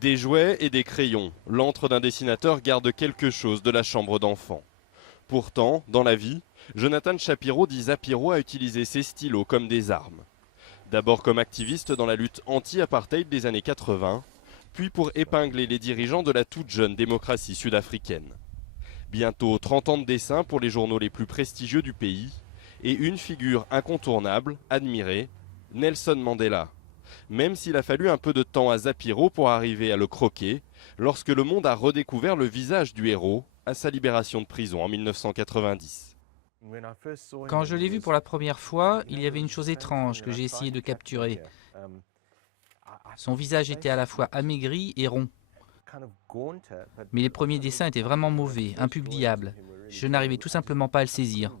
Des jouets et des crayons, l'antre d'un dessinateur garde quelque chose de la chambre d'enfant. Pourtant, dans la vie, Jonathan Shapiro dit Zapiro a utilisé ses stylos comme des armes. D'abord comme activiste dans la lutte anti-apartheid des années 80, puis pour épingler les dirigeants de la toute jeune démocratie sud-africaine. Bientôt 30 ans de dessin pour les journaux les plus prestigieux du pays et une figure incontournable, admirée, Nelson Mandela. Même s'il a fallu un peu de temps à Zapiro pour arriver à le croquer, lorsque le monde a redécouvert le visage du héros à sa libération de prison en 1990. Quand je l'ai vu pour la première fois, il y avait une chose étrange que j'ai essayé de capturer. Son visage était à la fois amaigri et rond. Mais les premiers dessins étaient vraiment mauvais, impubliables. Je n'arrivais tout simplement pas à le saisir.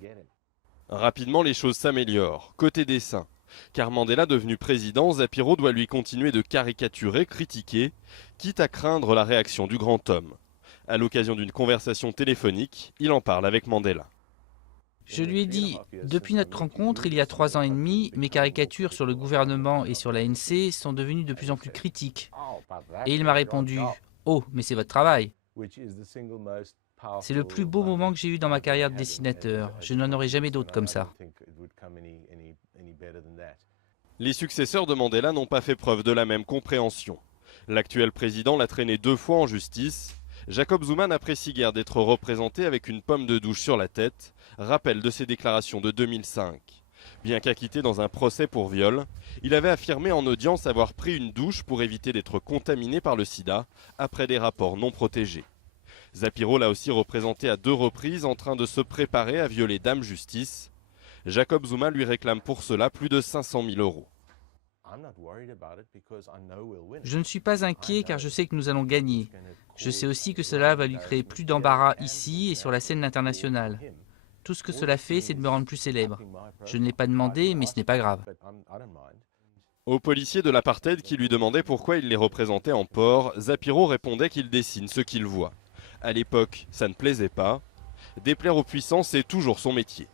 Rapidement, les choses s'améliorent. Côté dessin, car Mandela devenu président, Zapiro doit lui continuer de caricaturer, critiquer, quitte à craindre la réaction du grand homme. À l'occasion d'une conversation téléphonique, il en parle avec Mandela. Je lui ai dit, depuis notre rencontre, il y a 3 ans et demi, mes caricatures sur le gouvernement et sur l'ANC sont devenues de plus en plus critiques. Et il m'a répondu, oh, mais c'est votre travail. C'est le plus beau moment que j'ai eu dans ma carrière de dessinateur. Je n'en aurai jamais d'autre comme ça. Les successeurs de Mandela n'ont pas fait preuve de la même compréhension. L'actuel président l'a traîné 2 fois en justice. Jacob Zuma n'apprécie guère d'être représenté avec une pomme de douche sur la tête, rappel de ses déclarations de 2005. Bien qu'acquitté dans un procès pour viol, il avait affirmé en audience avoir pris une douche pour éviter d'être contaminé par le sida après des rapports non protégés. Zapiro l'a aussi représenté à 2 reprises en train de se préparer à violer Dame Justice. Jacob Zuma lui réclame pour cela plus de 500 000 euros. Je ne suis pas inquiet car je sais que nous allons gagner. Je sais aussi que cela va lui créer plus d'embarras ici et sur la scène internationale. Tout ce que cela fait, c'est de me rendre plus célèbre. Je ne l'ai pas demandé, mais ce n'est pas grave. Aux policiers de l'apartheid qui lui demandaient pourquoi il les représentait en port, Zapiro répondait qu'il dessine ce qu'il voit. À l'époque, ça ne plaisait pas. Déplaire aux puissants, c'est toujours son métier.